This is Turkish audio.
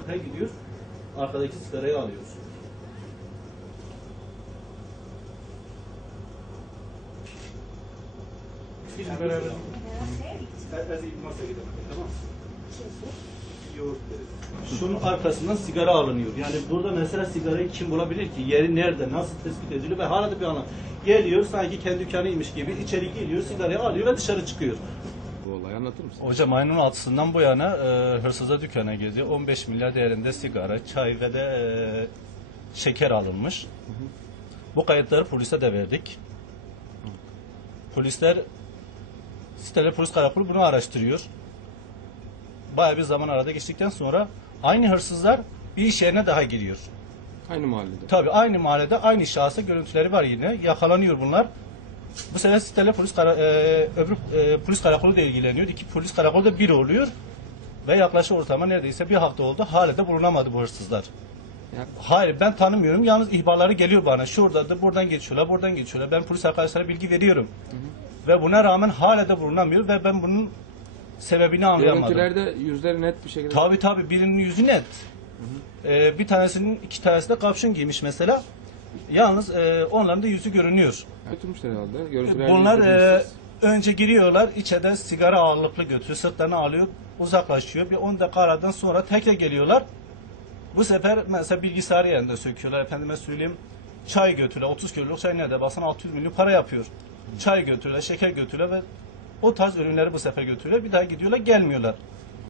Arkaya gidiyoruz. Arkadaki sigarayı alıyoruz. Biz beraber herkese Şunun arkasından sigara alınıyor. Yani burada mesela sigarayı kim bulabilir ki? Yeri nerede? Nasıl tespit ediliyor? Ve hala bir anlam. Geliyor sanki kendi dükkanıymış gibi içeri geliyor, sigarayı alıyor ve dışarı çıkıyor. Bu olayı anlatır mısın? Hocam ayının altısından bu yana e, hırsıza dükkana geziyor. 15 milyar değerinde sigara, çay ve de e, şeker alınmış. Bu kayıtları polise de verdik. Polisler Sitele Polis Karakolu bunu araştırıyor. Bayağı bir zaman arada geçtikten sonra aynı hırsızlar bir iş yerine daha giriyor. Aynı mahallede. Tabii aynı mahallede aynı şahsa görüntüleri var yine. Yakalanıyor bunlar. Bu sefer sitele polis kara, e, öbür e, polis karakolu da ilgileniyor. İki polis karakolu da bir oluyor. Ve yaklaşık ortama neredeyse bir hafta oldu. Hala da bulunamadı bu hırsızlar. Ya, Hayır ben tanımıyorum. Yalnız ihbarları geliyor bana. Şurada da buradan geçiyorlar, buradan geçiyorlar. Ben polis arkadaşlara bilgi veriyorum. Ve buna rağmen hala da bulunamıyor ve ben bunun sebebini anlayamadım. görüntülerde yüzleri net bir şekilde Tabi tabi birinin yüzü net. Ee, bir tanesinin iki tanesi de kapşon giymiş mesela. Yalnız e, onların da yüzü görünüyor. götürmüşler herhalde. Görüntülerde Bunlar e, önce giriyorlar, içeriden sigara ağırlıklı götürüyor, sırtlarını alıyor, uzaklaşıyor. Bir 10 dakika aradan sonra tekrar geliyorlar. Bu sefer mesela bilgisayarı yerinde söküyorlar. Efendime söyleyeyim çay götürüyorlar. 30 kiloluk çay nerede basan 600 milyon para yapıyor. Çay götürüyorlar, şeker götürüyorlar ve o tarz ürünleri bu sefer götürüyorlar. Bir daha gidiyorlar gelmiyorlar.